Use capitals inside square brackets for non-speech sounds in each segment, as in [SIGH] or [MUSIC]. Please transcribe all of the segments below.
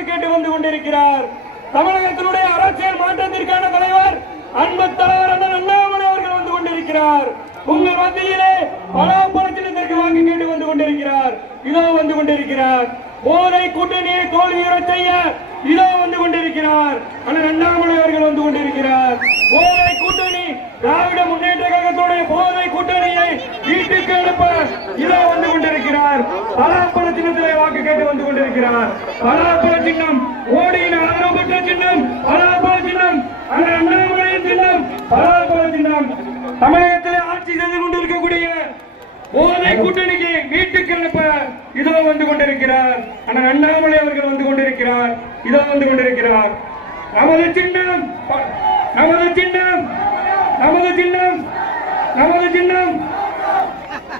வாக்கு கேட்டு வந்து கொண்டிருக்கிறார். தமிழகத்தினுடைய அரசியல் மாற்றத்திற்கான தலைவர் அன்பு தலைவர் அண்ணன் அண்ணாமலை அவர்கள் வந்து கொண்டிருக்கிறார். உங்கள் மத்தியிலே பல பலாப்பழத்தினத்திற்கு வாக்கு கேட்டு வந்து கொண்டிருக்கிறார். இதோ வந்து கொண்டிருக்கிறார். போதை கூட்டணியை தோல்வியுற செய்ய இதோ வந்து கொண்டிருக்கிறார். அண்ணன் அண்ணாமலை அவர்கள் வந்து கொண்டிருக்கிறார். போதை கூட்டணி திராவிட முன்னேற்ற கழகத்துடைய போதை கூட்டணியை வீட்டுக்கு அனுப்ப இதோ வந்து கொண்டிருக்கிறார். பலாப்பழ சின்னத்திலே வாக்கு கேட்டு வந்து கொண்டிருக்கிறார். பலாப்பழ சின்னம் மோடியின் ஆதரவு சின்னம் பலாப்பழ சின்னம் அண்ணன் அண்ணாமலையின் சின்னம் பலாப்பழ சின்னம். தமிழகத்திலே ஆட்சி செய்து கொண்டிருக்கக்கூடிய போதை கூட்டணிக்கு வீட்டுக்கு அனுப்ப இதோ வந்து கொண்டிருக்கிறார். அண்ணன் அண்ணாமலை அவர்கள் வந்து கொண்டிருக்கிறார். இதோ வந்து கொண்டிருக்கிறார். நமது சின்னம் நமது சின்னம் நமது சின்னம் நமது சின்னம்.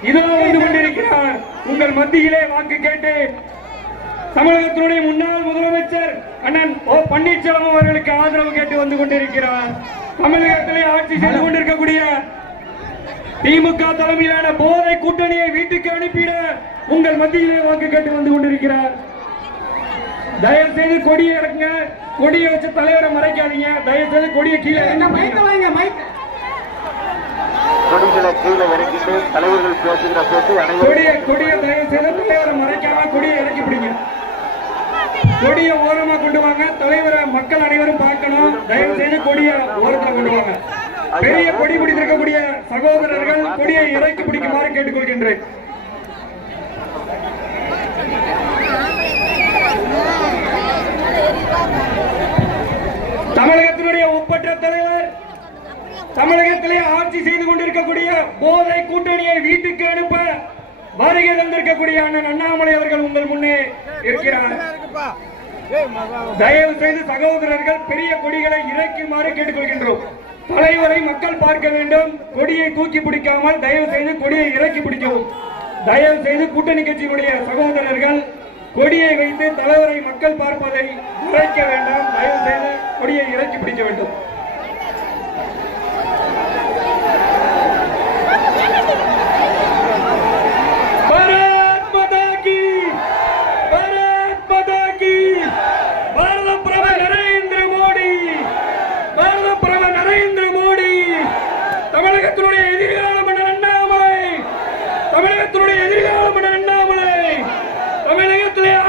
இதோ வந்து கொண்டிருக்கிறார். உங்கள் மத்தியிலே வாக்கு கேட்டு தமிழகத்தினுடைய முன்னாள் முதலமைச்சர் அண்ணன் ஓ பன்னீர்செல்வம் அவர்களுக்கு ஆதரவு கேட்டு வந்து கொண்டிருக்கிறார். தமிழகத்திலே ஆட்சி செய்து கொண்டிருக்கக்கூடிய திமுக தலைமையிலான போதை கூட்டணியை வீட்டுக்கு அனுப்பிட உங்கள் மத்தியிலே வாக்கு கேட்டு வந்து கொண்டிருக்கிறார். தயவு செய்து கொடியை இறக்குங்க. கொடியை வச்சு தலைவரை மறைக்காதீங்க. தயவு செய்து கொடியை கீழே இறக்குங்க. கொடிகளை கீழே இறக்கிட்டு தலைவர்கள் பேசுகிற பேச்சு அனைவரும் கொடியை தயவு செய்து தலைவரை மறைக்காம கொடியை இறக்கி பிடிங்க. கொடியை ஓரமா கொண்டு வாங்க. தலைவரை மக்கள் அனைவரும் பார்க்கணும். தயவு செய்து கொடியை ஓரத்துல கொண்டு வாங்க. பெரிய கொடி பிடித்திருக்கக்கூடிய சகோதரர்கள் கொடியை இறக்கி பிடிக்குமாறு கேட்டுக்கொள்கின்றேன் தமிழகத்தினுடைய ஒப்பற்ற தலைவர் தமிழகத்திலே ஆட்சி செய்து கொண்டிருக்கக்கூடிய போதை கூட்டணியை வீட்டுக்கு அனுப்ப வருகை தந்திருக்கக்கூடிய அண்ணன் அண்ணாமலை அவர்கள் உங்கள் முன்னே இருக்கிறார். தயவு செய்து சகோதரர்கள் பெரிய கொடிகளை இறக்குமாறு கேட்டுக்கொள்கின்றோம். தலைவரை மக்கள் பார்க்க வேண்டும். கொடியை தூக்கி பிடிக்காமல் தயவு செய்து கொடியை இறக்கி பிடிக்கவும். தயவு செய்து கூட்டணி கட்சியினுடைய சகோதரர்கள் கொடியை வைத்து தலைவரை மக்கள் பார்ப்பதை குறைக்க வேண்டாம். தயவு செய்து கொடியை இறக்கி பிடிக்க வேண்டும்.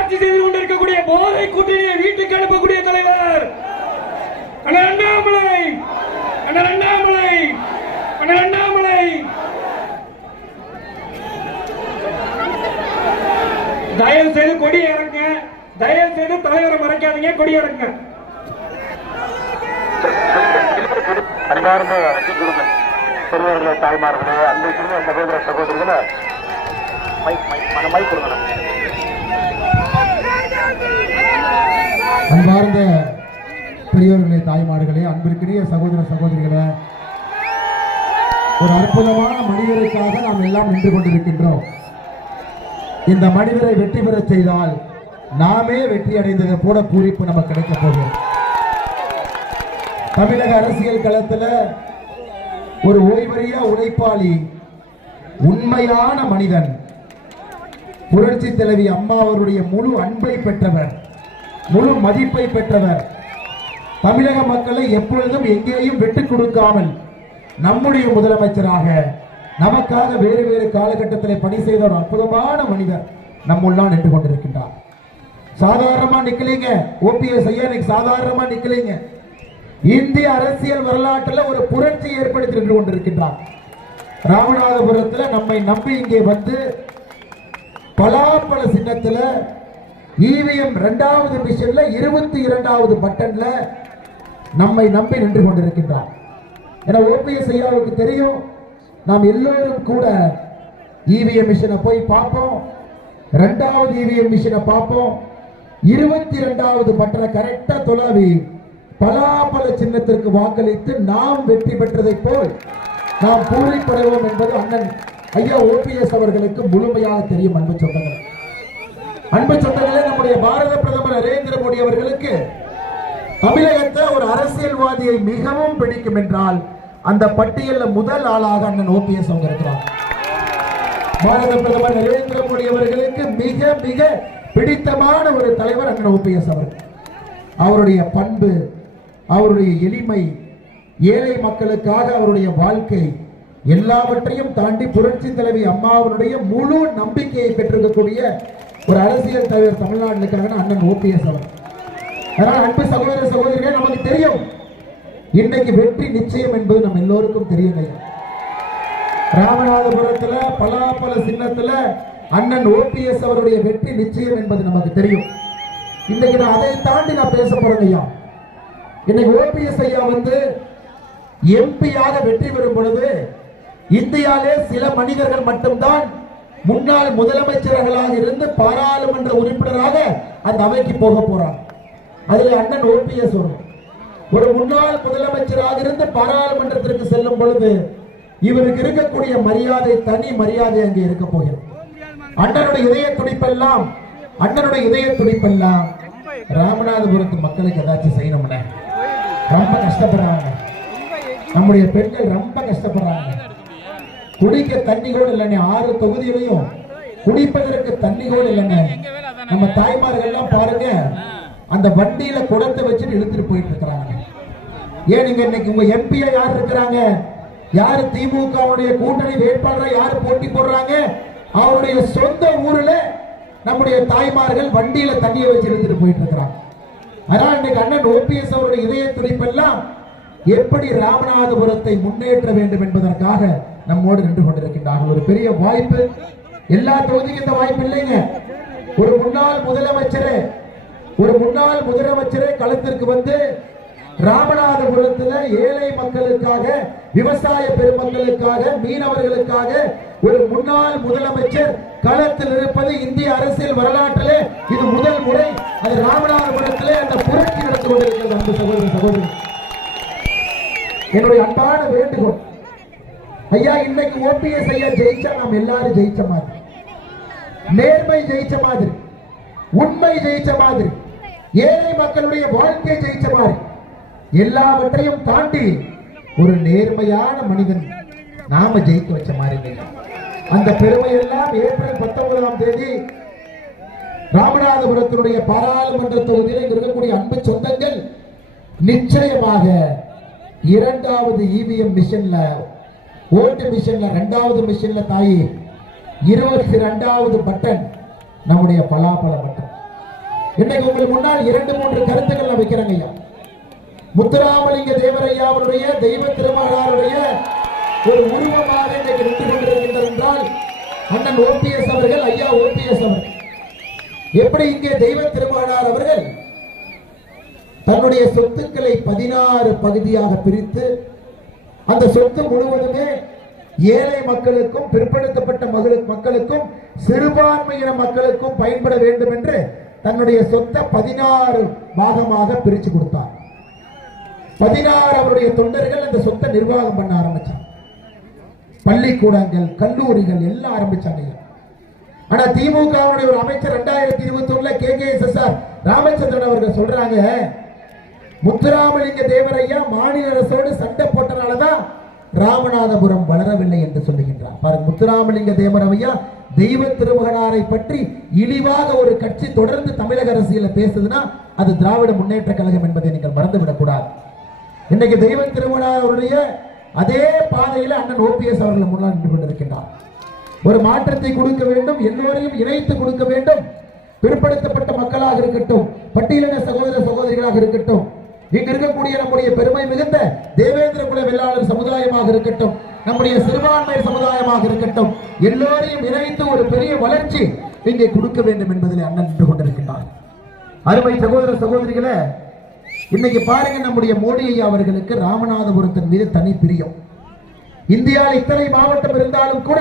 ஆட்சி செய்து கொண்டிருக்கக்கூடிய போதை கூட்டணியை வீட்டுக்கு அனுப்பக்கூடிய தலைவர். அண்ணன் அண்ணாமலை அண்ணன் அண்ணாமலை அண்ணன் அண்ணாமலை தயவு செய்து கொடி இறங்க. தயவு செய்து தலைவரை மறைக்காதீங்க கொடி இறங்க. அன்பார்ந்த குடும்பம் தாய்மார்களே அன்பு சகோதர சகோதரிகளே மைக் மைக் மைக் கொடுங்க அன்பார்ந்த பெரியோர்களே தாய்மார்களே அன்பிற்குரிய சகோதர சகோதரிகளே ஒரு அற்புதமான மனிதருக்காக நாம் எல்லாம் நின்று கொண்டிருக்கின்றோம். இந்த மனிதரை வெற்றி பெறச் செய்தால் நாமே வெற்றி அடைந்ததை போல பூரிப்பு நமக்கு கிடைக்க போகும் தமிழக அரசியல் களத்தில் ஒரு ஓய்வறியா உழைப்பாளி உண்மையான மனிதன் புரட்சி தலைவி அம்மா அவருடைய முழு அன்பை பெற்றவர் முழு மதிப்பை பெற்றவர். தமிழக மக்களை எப்பொழுதும் எங்கேயும் விட்டுக் கொடுக்காமல் நம்முடைய முதலமைச்சராக நமக்காக வேறு வேறு காலகட்டத்தில் பணி செய்த ஒரு அற்புதமான மனிதர் நம்முள்ளான் நின்று கொண்டிருக்கின்றார். சாதாரணமா நிக்கலீங்க. ஓபிஎஸ் ஐயா இன்னைக்கு சாதாரணமா நிக்கலீங்க. இந்திய அரசியல் வரலாற்றில் ஒரு புரட்சி ஏற்படுத்தி நின்று கொண்டிருக்கின்றார். ராமநாதபுரத்தில் நம்மை நம்பி இங்கே வந்து பலாப்பழ சின்னத்தில் இவிஎம் இரண்டாவது மிஷின்ல இருபத்தி இரண்டாவது பட்டன்ல நம்மை நம்பி நின்று கொண்டிருக்கின்றார். என ஓபிஎஸ் ஐயாவுக்கு தெரியும் நாம் எல்லோரும் கூட இவிஎம் மிஷினை போய் பார்ப்போம். ரெண்டாவது இவிஎம் மிஷினை பார்ப்போம். இருபத்தி இரண்டாவது பட்டனை கரெக்டா துளாவி பலாபல சின்னத்திற்கு வாக்களித்து நாம் வெற்றி பெற்றதை போல் நாம் பூரிப்படைவோம் என்பது அண்ணன் ஐயா ஓபிஎஸ் அவர்களுக்கு முழுமையாக தெரியும் அன்பு சொந்தங்கள். அன்பு சொந்தங்களே நம்முடைய பாரத பிரதமர் நரேந்திர மோடி அவர்களுக்கு தமிழகத்தை ஒரு அரசியல்வாதியை மிகவும் பிடிக்கும் என்றால் அந்த பட்டியலில் முதல் ஆளாக அண்ணன் ஓபிஎஸ் அவங்க இருக்கிறார். பாரத பிரதமர் நரேந்திர மோடி அவர்களுக்கு மிக மிக பிடித்தமான ஒரு தலைவர் அண்ணன் ஓபிஎஸ் அவர்கள் அவருடைய பண்பு அவருடைய எளிமை ஏழை மக்களுக்காக அவருடைய வாழ்க்கை எல்லாவற்றையும் தாண்டி புரட்சி தலைவி அம்மாவனுடைய முழு நம்பிக்கையை பெற்றிருக்கக்கூடிய ஒரு அரசியல் தலைவர் தமிழ்நாட்டில் இருக்காங்கன்னா அண்ணன் ஓபிஎஸ் அவர் அதனால் அன்பு சகோதர சகோதரிகளே நமக்கு தெரியும். இன்னைக்கு வெற்றி நிச்சயம் என்பது நம்ம எல்லோருக்கும் தெரியும் ராமநாதபுரத்தில் ராமநாதபுரத்துல பலாப்பல சின்னத்துல அண்ணன் ஓபிஎஸ் அவருடைய வெற்றி நிச்சயம் என்பது நமக்கு தெரியும். இன்னைக்கு நான் அதை தாண்டி நான் பேச போறேன் ஐயா. இன்னைக்கு ஓபிஎஸ் ஐயா வந்து எம்பியாக வெற்றி பெறும் பொழுது இந்தியாவிலே சில மனிதர்கள் மட்டும்தான் முன்னாள் முதலமைச்சர்களாக இருந்து பாராளுமன்ற உறுப்பினராக அந்த அவைக்கு போக போறார். அதுல அண்ணன் ஓபிஎஸ் வரும் ஒரு முன்னாள் முதலமைச்சராக இருந்து பாராளுமன்றத்திற்கு செல்லும் பொழுது இவருக்கு இருக்கக்கூடிய மரியாதை தனி மரியாதை அங்கே இருக்க போகிறது. அண்ணனுடைய இதய துடிப்பெல்லாம் அண்ணனுடைய இதய துடிப்பெல்லாம் ராமநாதபுரத்து மக்களுக்கு ஏதாச்சும் செய்யணும்னா. ரொம்ப கஷ்டப்படுறாங்க. நம்முடைய பெண்கள் ரொம்ப கஷ்டப்படுறாங்க. குடிக்க தண்ணி கூட இல்லைங்க ஆறு தொகுதியிலையும் குடிப்பதற்கு தண்ணி கூட இல்லைங்க நம்ம தாய்மார்கள் எல்லாம் பாருங்க அந்த வண்டியில குடத்தை வச்சுட்டு இழுத்துட்டு போயிட்டு இருக்கிறாங்க. ஏன் நீங்க இன்னைக்கு உங்க எம்பியா யார் இருக்கிறாங்க? யாரு திமுகவுடைய கூட்டணி வேட்பாளரை யாரு போட்டி போடுறாங்க? அவருடைய சொந்த ஊர்ல நம்முடைய தாய்மார்கள் வண்டியில தண்ணியை வச்சு இழுத்துட்டு போயிட்டு இருக்கிறாங்க. அதனால இன்னைக்கு அண்ணன் ஓபிஎஸ் அவருடைய இதய துடிப்பெல்லாம் எப்படி ராமநாதபுரத்தை முன்னேற்ற வேண்டும் என்பதற்காக நம்மோடு நின்று கொண்டிருக்கின்றார்கள். ஒரு பெரிய வாய்ப்பு. எல்லா தொகுதிக்கும் இந்த வாய்ப்பு இல்லைங்க. ஒரு முன்னாள் முதலமைச்சரே ஒரு முன்னாள் முதலமைச்சரே களத்திற்கு வந்து ராமநாதபுரத்துல ஏழை மக்களுக்காக விவசாய பெருமக்களுக்காக மீனவர்களுக்காக ஒரு முன்னாள் முதலமைச்சர் களத்தில் இருப்பது இந்திய அரசியல் வரலாற்றிலே இது முதல் முறை. அது ராமநாதபுரத்திலே அந்த புரட்சி நடந்து கொண்டிருக்கிறது அன்பு சகோதர சகோதரி. என்னுடைய அன்பான வேண்டுகோள். ஐயா இன்னைக்கு ஓபிஎஸ் ஐயா ஜெயிச்சா நாம் எல்லாரும் ஜெயிச்ச மாதிரி. நேர்மை ஜெயிச்ச மாதிரி. உண்மை ஜெயிச்ச மாதிரி. ஏழை மக்களுடைய வாழ்க்கை ஜெயிச்ச மாதிரி. எல்லாவற்றையும் தாண்டி ஒரு நேர்மையான மனிதன் நாம ஜெயிக்க வச்ச மாதிரி அந்த பெருமை எல்லாம் ஏப்ரல் பத்தொன்பதாம் தேதி ராமநாதபுரத்தினுடைய பாராளுமன்ற தொகுதியில் இருக்கக்கூடிய அன்பு சொந்தங்கள் நிச்சயமாக இரண்டாவது இவிஎம் மிஷன்ல ஓட்டு மிஷின்ல ரெண்டாவது மிஷின்ல தாயி இருபத்தி ரெண்டாவது பட்டன் நம்முடைய பலாபல பட்டன் இன்னைக்கு உங்களுக்கு முன்னால் இரண்டு மூன்று கருத்துக்கள் நான் வைக்கிறேங்க ஐயா. முத்துராமலிங்க தேவரையா அவருடைய தெய்வ திருமகளாருடைய ஒரு உருவமாக இன்றைக்கு நின்று கொண்டிருக்கின்றார் என்றால் அண்ணன் ஓபிஎஸ் அவர்கள் ஐயா ஓபிஎஸ் அவர்கள். எப்படி இங்கே தெய்வ திருமகனார் அவர்கள் தன்னுடைய சொத்துக்களை பதினாறு பகுதியாக பிரித்து அந்த சொத்து முழுவதுமே ஏழை மக்களுக்கும் பிற்படுத்தப்பட்ட மகளு- மக்களுக்கும் சிறுபான்மையின மக்களுக்கும் பயன்பட வேண்டும் என்று தன்னுடைய சொத்தை பதினாறு பாகமாக பிரிச்சு கொடுத்தார் பதினாறு அவருடைய தொண்டர்கள் அந்த சொத்தை நிர்வாகம் பண்ண ஆரம்பிச்சாங்க பள்ளிக்கூடங்கள் கல்லூரிகள் எல்லாம் ஆரம்பிச்சாங்க ஐயா. ஆனா திமுகவுடைய ஒரு அமைச்சர் ரெண்டாயிரத்தி இருபத்தி ஒண்ணுல K K S S R Ramachandran அவர்கள் சொல்றாங்க முத்துராமலிங்க தேவரையா மாநில அரசோடு சண்டை போட்டனாலதான் ராமநாதபுரம் வளரவில்லை என்று சொல்லுகின்றார். பாருங்க முத்துராமலிங்க தேவரவையா தெய்வ திருமகனாரை பற்றி இழிவாக ஒரு கட்சி தொடர்ந்து தமிழக அரசியல பேசுதுன்னா அது திராவிட முன்னேற்ற கழகம் என்பதை நீங்கள் மறந்துவிடக் கூடாது இன்னைக்கு தெய்வ திருமகனாருடைய அதே பாதையில அண்ணன் ஓபிஎஸ் அவர்கள் முன்னால் நின்று கொண்டிருக்கின்றார். ஒரு மாற்றத்தை கொடுக்க வேண்டும் எல்லோரையும் இணைத்து கொடுக்க வேண்டும். பிற்படுத்தப்பட்ட மக்களாக இருக்கட்டும் பட்டியலின சகோதர சகோதரிகளாக இருக்கட்டும் இங்க இருக்கக்கூடிய நம்முடைய பெருமை மிகுந்த தேவேந்திர குல வெள்ளாளர் சமுதாயமாக இருக்கட்டும் நம்முடைய சிறுபான்மை சமுதாயமாக இருக்கட்டும் எல்லோரையும் இணைத்து ஒரு பெரிய வளர்ச்சி இங்கே கொடுக்க வேண்டும் என்பதில் அண்ணன் நின்று கொண்டிருக்கிறார் அருமை சகோதர சகோதரிகளை இன்னைக்கு பாருங்க நம்முடைய மோடி ஐயா அவர்களுக்கு ராமநாதபுரத்தின் மீது தனி பிரியம். இந்தியாவில் இத்தனை மாவட்டம் இருந்தாலும் கூட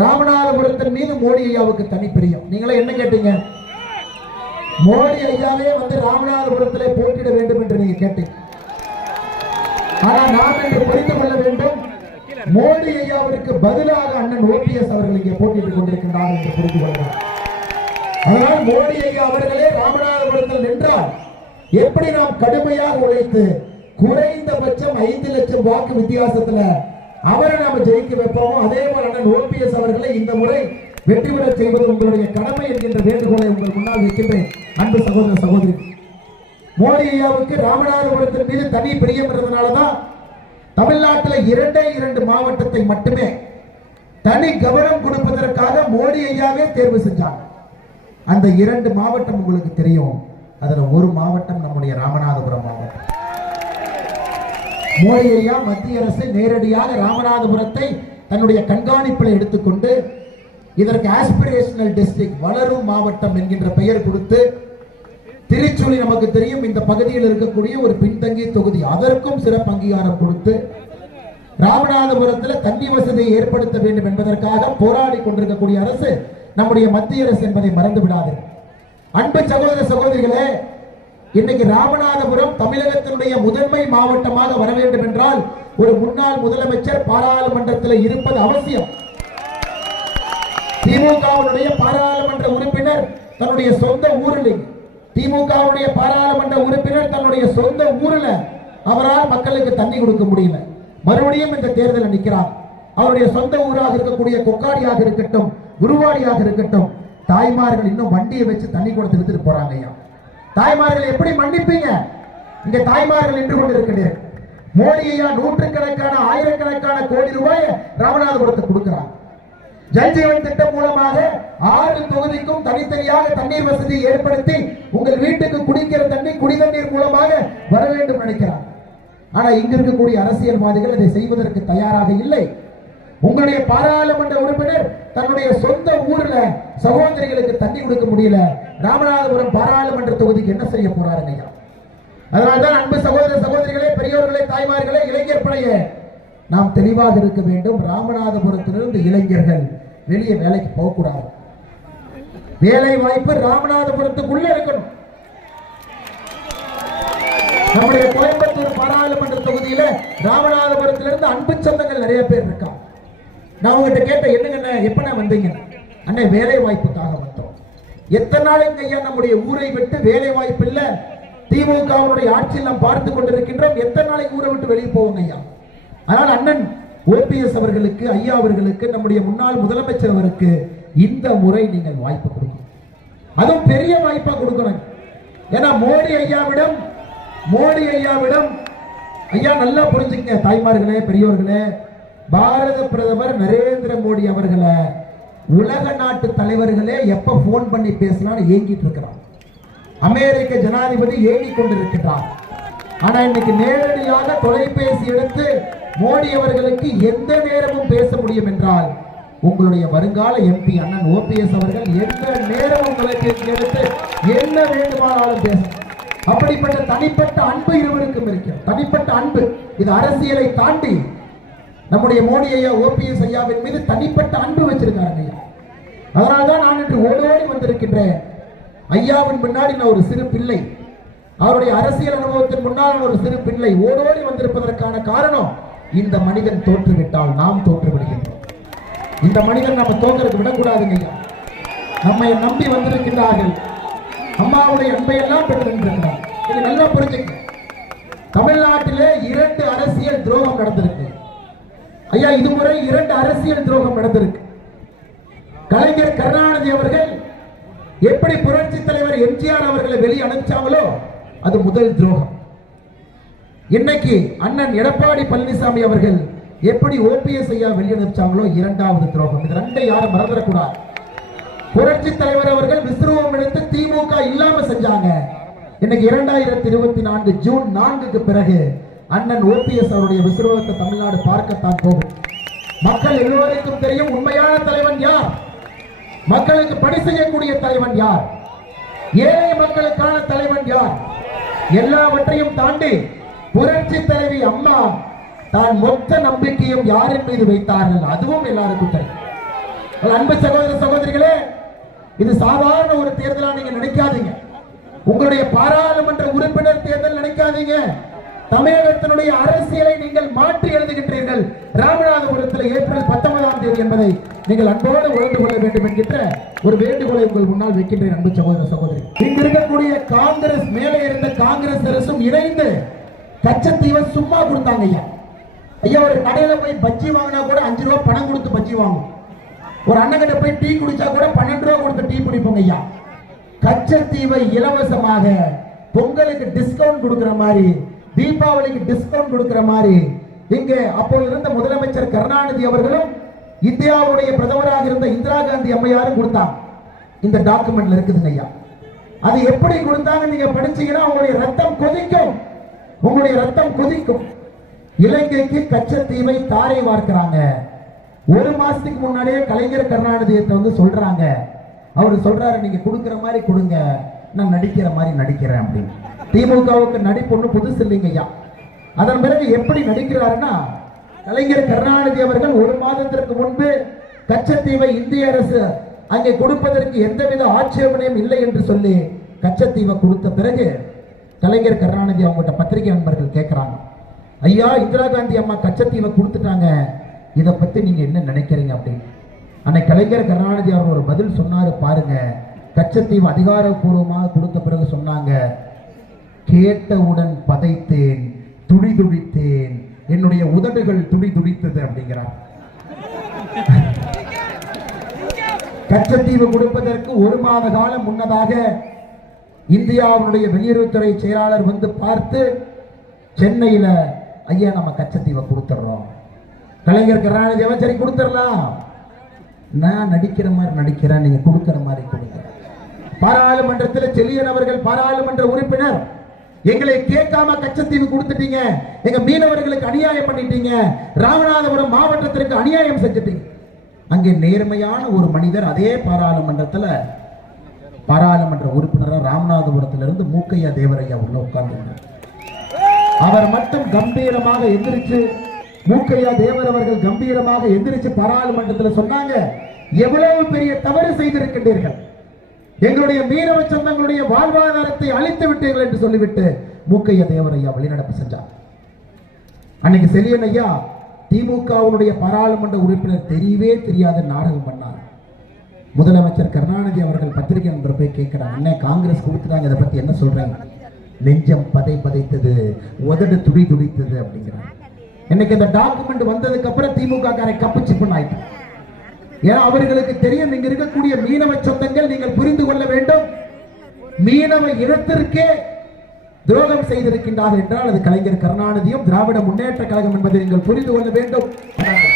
ராமநாதபுரத்தின் மீது மோடி ஐயாவுக்கு தனி பிரியம். நீங்களே என்ன கேட்டீங்க? மோடி ஐயாவே வந்து ராமநாதபுரத்திலே போட்டியிட வேண்டும் என்று நீங்க கேட்டீங்க. ஆனா நாம் என்று புரிந்து கொள்ள வேண்டும் மோடி ஐயாவிற்கு பதிலாக அண்ணன் ஓபிஎஸ் அவர்கள் இங்கே போட்டியிட்டுக் கொண்டிருக்கின்றார் என்று புரிந்து கொள்ளலாம் அதனால் மோடி ஐயா அவர்களே ராமநாதபுரத்தில் நின்றால் எப்படி நாம் கடுமையாக உழைத்து குறைந்தபட்சம் ஐந்து லட்சம் வாக்கு வித்தியாசத்துல அவரை நாம ஜெயிக்க வைப்போமோ அதே போல அண்ணன் ஓபிஎஸ் அவர்களை இந்த முறை வெற்றிபெறச் செய்வது உங்களுடைய கடமை என்கின்ற வேண்டுகோளை உங்கள் முன்னால் வைக்கின்றேன். அன்பு சகோதர சகோதரி. மோடி ஐயாவுக்கு ராமநாதபுரத்தின் மீது தனி பிரியம் இருந்ததுனாலதான் தமிழ்நாட்டில் இரண்டே இரண்டு மாவட்டத்தை மட்டுமே தனி கவனம் கொடுப்பதற்காக மோடி ஐயாவே தேர்வு செஞ்சாங்க. அந்த இரண்டு மாவட்டம் உங்களுக்கு தெரியும். அதுல ஒரு மாவட்டம் நம்முடைய ராமநாதபுரம் மாவட்டம். மோடி ஐயா மத்திய அரசு நேரடியாக ராமநாதபுரத்தை தன்னுடைய கண்காணிப்பில் எடுத்துக்கொண்டு இதற்கு ஆஸ்பிரேஷனல் டிஸ்ட்ரிக்ட் வளரும் மாவட்டம் என்கின்ற பெயர் கொடுத்து திருச்சுழி நமக்கு தெரியும் இந்த பகுதியில் இருக்கக்கூடிய ஒரு பின்தங்கிய தொகுதி. அதற்கும் சிறப்பு அங்கீகாரம் கொடுத்து ராமநாதபுரத்தில் தண்ணி வசதியை ஏற்படுத்த வேண்டும் என்பதற்காக போராடி கொண்டிருக்கக்கூடிய அரசு நம்முடைய மத்திய அரசு என்பதை மறந்து விடாது. அன்பு சகோதர சகோதரிகளே இன்னைக்கு ராமநாதபுரம் தமிழகத்தினுடைய முதன்மை மாவட்டமாக வர வேண்டும் என்றால் ஒரு முன்னாள் முதலமைச்சர் பாராளுமன்றத்தில் இருப்பது அவசியம். திமுகவுடைய பாராளுமன்ற உறுப்பினர் தன்னுடைய சொந்த ஊரில் திமுகவுடைய பாராளுமன்ற உறுப்பினர் தன்னுடைய சொந்த ஊரில் அவரால் மக்களுக்கு தண்ணி கொடுக்க முடியல. மறுபடியும் இந்த தேர்தலில் நிற்கிறார். அவருடைய சொந்த ஊராக இருக்கக்கூடிய கொக்காடியாக இருக்கட்டும் குருவாடியாக இருக்கட்டும் தாய்மார்கள் இன்னும் வண்டியை வச்சு தண்ணி கொடுத்து எடுத்துட்டு போறாங்க ஐயா. தாய்மார்கள் எப்படி மன்னிப்பீங்க? இங்க தாய்மார்கள் நின்று கொண்டிருக்கிறேன். மோடி ஐயா நூற்றுக்கணக்கான ஆயிரக்கணக்கான கோடி ரூபாய் ராமநாதபுரத்துக்கு கொடுக்கிறார் ஜல்ஜீவன் திட்டம் மூலமாக ஆறு தொகுதிக்கும் தனித்தனியாக தண்ணீர் வசதி ஏற்படுத்தி உங்கள் வீட்டுக்கு குடிக்கிற தண்ணி குடிநீர் மூலமாக வர வேண்டும் நினைக்கிறார். ஆனா இங்க இருக்கக்கூடிய அரசியல்வாதிகள் இதை செய்வதற்கு தயாராக இல்லை. உங்களுடைய பாராளுமன்ற உறுப்பினர் தன்னுடைய சொந்த ஊர்ல சகோதரிகளுக்கு தண்ணி கொடுக்க முடியல. ராமநாதபுரம் பாராளுமன்ற தொகுதிக்கு என்ன செய்ய போறாருங்க அதனால்தான் அன்பு சகோதர சகோதரிகளே பெரியோர்களே தாய்மார்களே இளைஞர் படையே நாம் தெளிவாக இருக்க வேண்டும். ராமநாதபுரத்திலிருந்து இளைஞர்கள் வெளியே வேலைக்கு போகக்கூடாது. வேலை வாய்ப்பு ராமநாதபுரத்துக்குள்ள இருக்கணும். நம்முடைய கோயம்புத்தூர் பாராளுமன்ற தொகுதியில ராமநாதபுரத்திலிருந்து அன்பு சொந்தங்கள் நிறைய பேர் இருக்காங்க. நான் உங்ககிட்ட கேட்டேன் என்னங்கண்ண எப்பண்ணே வந்தீங்க? அண்ணன் வேலை வாய்ப்புக்காக வந்தோம். எத்தனை நாளைக்கு ஐயா நம்முடைய ஊரை விட்டு வேலை வாய்ப்பு இல்ல? திமுகவுடைய ஆட்சியில் நாம் பார்த்து கொண்டிருக்கின்றோம். எத்தனை நாளைக்கு ஊரை விட்டு வெளியே போவோங்க ஐயா? அதனால் அண்ணன் ஓபிஎஸ் அவர்களுக்கு ஐயா அவர்களுக்கு நம்முடைய முன்னாள் முதலமைச்சர் அவருக்கு இந்த முறை நீங்கள் வாய்ப்பு கொடுங்க அதுவும் பெரிய வாய்ப்பா கொடுக்கணும். ஏன்னா மோடி ஐயாவிடம் மோடி ஐயாவிடம் ஐயா நல்லா புரிஞ்சுக்கங்க தாய்மார்களே பெரியோர்களே பாரத பிரதமர் நரேந்திர மோடி அவர்களை உலக நாட்டு தலைவர்களே எப்ப போன் பண்ணி பேசலாம்னு ஏங்கிட்டு இருக்கிறான் அமெரிக்க ஜனாதிபதி ஏங்கிக் கொண்டிருக்கிறார் ஆனா இன்னைக்கு நேரடியாக தொலைபேசி எடுத்து மோடி அவர்களுக்கு எந்த நேரமும் பேச முடியும் என்றால் உங்களுடைய வருங்கால எம்பி அண்ணன் ஓபிஎஸ் அவர்கள் எந்த நேரமும் தொலைபேசி எடுத்து என்ன வேண்டுமானாலும் பேசும் அப்படிப்பட்ட தனிப்பட்ட அன்பு இருவருக்கும் இருக்கிறது. தனிப்பட்ட அன்பு. இது அரசியலை தாண்டி நம்முடைய மோடி ஐயா ஓபிஎஸ் ஐயாவின் மீது தனிப்பட்ட அன்பு வச்சிருக்காங்க ஐயா. அதனால்தான் நான் இன்று ஓடோடி வந்திருக்கின்றேன். ஐயாவின் முன்னாடி நான் ஒரு சிறு பிள்ளை. அவருடைய அரசியல் அனுபவத்தின் முன்னால் நான் ஒரு சிறு பிள்ளை. ஓடோடி வந்திருப்பதற்கான காரணம் இந்த மனிதன் தோற்றுவிட்டால் நாம் தோற்றுவிடுகின்றோம். இந்த மனிதன் நம்ம தோக்கிறதுக்கு விடக்கூடாதுங்க ஐயா. நம்மை நம்பி வந்திருக்கின்றார்கள். அம்மாவுடைய அன்பையெல்லாம் பெற்றிருக்கிறார் இது நல்லா புரிஞ்சுங்க. தமிழ்நாட்டிலே இரண்டு அரசியல் துரோகம் நடந்திருக்கு. ஐயா இதுமுறை இரண்டு அரசியல் துரோகம் நடந்திருக்கு. கலைஞர் கருணாநிதி அவர்கள் எப்படி புரட்சி தலைவர் எம்ஜிஆர் அவர்களை வெளியே அனுப்பிச்சாங்களோ அது முதல் துரோகம். இன்னைக்கு அண்ணன் எடப்பாடி பழனிசாமி அவர்கள் எப்படி ஓபிஎஸ் ஐயா வெளியனுப்பிச்சாங்களோ இரண்டாவது துரோகம். இது ரெண்டை யாரும் மறந்துடக்கூடாது. புரட்சி தலைவர் அவர்கள் விஸ்ரூபம் எடுத்து திமுக இல்லாம செஞ்சாங்க. இன்னைக்கு இரண்டாயிரத்தி இருபத்தி நான்கு ஜூன் நான்குக்கு பிறகு அண்ணன் ஓபிஎஸ் அவருடைய விஸ்ரூபத்தை தமிழ்நாடு பார்க்கத்தான் போகும். மக்கள் எல்லோருக்கும் தெரியும் உண்மையான தலைவன் யார்? மக்களுக்கு பணி செய்யக்கூடிய தலைவன் யார்? ஏழை மக்களுக்கான தலைவன் யார்? எல்லாவற்றையும் தாண்டி புரட்சி தலைவி அம்மா தான் மொத்த நம்பிக்கையும் யாரின் மீது வைத்தார்கள்? அதுவும் எல்லாருக்கும் தெரியும். அன்பு சகோதர சகோதரிகளே இது சாதாரண ஒரு தேர்தலா நீங்க நினைக்காதீங்க. உங்களுடைய பாராளுமன்ற உறுப்பினர் தேர்தல் நினைக்காதீங்க. தமிழகத்தினுடைய அரசியலை நீங்கள் மாற்றி எழுதுகின்றீர்கள். ராமநாதபுரத்தில் ஏப்ரல் பத்தொன்பதாம் தேதி என்பதை நீங்கள் அன்போடு உணர்ந்து கொள்ள வேண்டும் என்கின்ற ஒரு வேண்டுகோளை உங்கள் முன்னால் வைக்கின்றேன் அன்பு சகோதர சகோதரி. இங்கு இருக்கக்கூடிய காங்கிரஸ் மேலே இருந்த காங்கிரஸ் அரசும் இணைந்து கச்சத்தீவை சும்மா கொடுத்தாங்க ஐயா. ஐயா ஒரு கடையில போய் பஜ்ஜி வாங்கினா கூட அஞ்சு ரூபா பணம் கொடுத்து பஜ்ஜி வாங்கும். ஒரு அண்ணகிட்ட போய் டீ குடிச்சா கூட பன்னெண்டு ரூபா கொடுத்து டீ குடிப்போங்க ஐயா. கச்சத்தீவை இலவசமாக பொங்கலுக்கு டிஸ்கவுண்ட் கொடுக்குற மாதிரி தீபாவளிக்கு டிஸ்கவுண்ட் கொடுக்குற மாதிரி இங்க அப்போது இருந்த முதலமைச்சர் கருணாநிதி அவர்களும் இந்தியாவுடைய பிரதமராக இருந்த இந்திரா காந்தி அம்மையாரும் கொடுத்தாங்க. இந்த டாக்குமெண்ட்ல இருக்குதுங்க ஐயா. அது எப்படி கொடுத்தாங்க நீங்க படிச்சீங்கன்னா உங்களுடைய ரத்தம் கொதிக்கும். உங்களுடைய ரத்தம் கொதிக்கும். இலங்கைக்கு கச்சத்தீவை தாரை வார்க்கிறாங்க. ஒரு மாசத்துக்கு முன்னாடியே கலைஞர் கருணாநிதியத்தை வந்து சொல்றாங்க. அவர் சொல்றாரு நீங்க கொடுக்குற மாதிரி கொடுங்க. நான் நடிக்கிற மாதிரி நடிக்கிறேன் அப்படின்னு. திமுகவுக்கு நடிப்பு ஒன்று புதுசு இல்லைங்க ஐயா. அதன் பிறகு எப்படி நடிக்கிறாருன்னா கலைஞர் கருணாநிதி அவர்கள் ஒரு மாதத்திற்கு முன்பு கச்சத்தீவை இந்திய அரசு அங்கே கொடுப்பதற்கு எந்தவித ஆட்சேபனையும் இல்லை என்று சொல்லி கச்சத்தீவை கொடுத்த பிறகு கலைஞர் கருணாநிதி அவங்ககிட்ட பத்திரிகை நண்பர்கள் கேட்கிறாங்க ஐயா இந்திரா காந்தி அம்மா கச்சத்தீவை கொடுத்துட்டாங்க. இதை பத்தி நீங்க என்ன நினைக்கிறீங்க? அப்படின்னு. அன்னைக்கு கலைஞர் கருணாநிதி அவர் ஒரு பதில் சொன்னாரு பாருங்க. கச்சத்தீவு அதிகாரப்பூர்வமாக கொடுத்த பிறகு சொன்னாங்க கேட்டவுடன் பதைத்தேன் துடி துடித்தேன் என்னுடைய உதடுகள் துடி துடித்தது அப்படிங்கிறார். [LAUGHS] கச்சத்தீவு கொடுப்பதற்கு ஒரு மாத காலம் முன்னதாக இந்தியாவுடைய வெளியுறவுத்துறை செயலாளர் வந்து பார்த்து சென்னையில் ஐயா நம்ம கச்சத்தீவை கொடுத்துட்றோம் கலைஞர் கருணாநிதி அவன் சரி கொடுத்துடலாம். நான் நடிக்கிற மாதிரி நடிக்கிறேன் நீங்கள் கொடுக்குற மாதிரி கொடுங்க. பாராளுமன்றத்தில் செலியன் அவர்கள் பாராளுமன்ற உறுப்பினர் எங்களை கேட்காம கச்சத்தீவு கொடுத்துட்டீங்க. எங்க மீனவர்களுக்கு அநியாயம் பண்ணிட்டீங்க. ராமநாதபுரம் மாவட்டத்திற்கு அநியாயம் செஞ்சுட்டீங்க. அங்கே நேர்மையான ஒரு மனிதர் அதே பாராளுமன்றத்தில் பாராளுமன்ற உறுப்பினராக ராமநாதபுரத்திலிருந்து மூக்கையா தேவரையா உள்ள உட்கார்ந்துள்ளார் அவர் மட்டும் கம்பீரமாக எந்திரிச்சு மூக்கையா தேவர் அவர்கள் கம்பீரமாக எந்திரிச்சு பாராளுமன்றத்தில் சொன்னாங்க எவ்வளவு பெரிய தவறு செய்திருக்கின்றீர்கள். எங்களுடைய மீனவ சொந்தங்களுடைய வாழ்வாதாரத்தை அழித்து விட்டீர்கள் என்று சொல்லிவிட்டு மூக்கையா தேவரையா வழிநடப்பு வெளிநடப்பு செஞ்சார். அன்னைக்கு செலியன் ஐயா திமுகவுடைய பாராளுமன்ற உறுப்பினர் தெரியவே தெரியாத நாடகம் பண்ணார். முதலமைச்சர் கருணாநிதி அவர்கள் பத்திரிகை நண்பர் போய் கேட்கிறாங்க என்ன காங்கிரஸ் கொடுத்துட்டாங்க இதை பத்தி என்ன சொல்றாங்க? நெஞ்சம் பதை பதைத்தது உதடு துடி துடித்தது அப்படிங்கிறாங்க இன்னைக்கு இந்த டாக்குமெண்ட் வந்ததுக்கு அப்புறம் திமுக காரை கப்பு சிப்புன்னு ஏன்னா அவர்களுக்கு தெரியும் நீங்க இருக்கக்கூடிய மீனவ சொந்தங்கள் நீங்கள் புரிந்து கொள்ள வேண்டும். மீனவ இனத்திற்கே துரோகம் செய்திருக்கின்றார்கள் என்றால் அது கலைஞர் கருணாநிதியும் திராவிட முன்னேற்ற கழகம் என்பதை நீங்கள் புரிந்து கொள்ள வேண்டும்.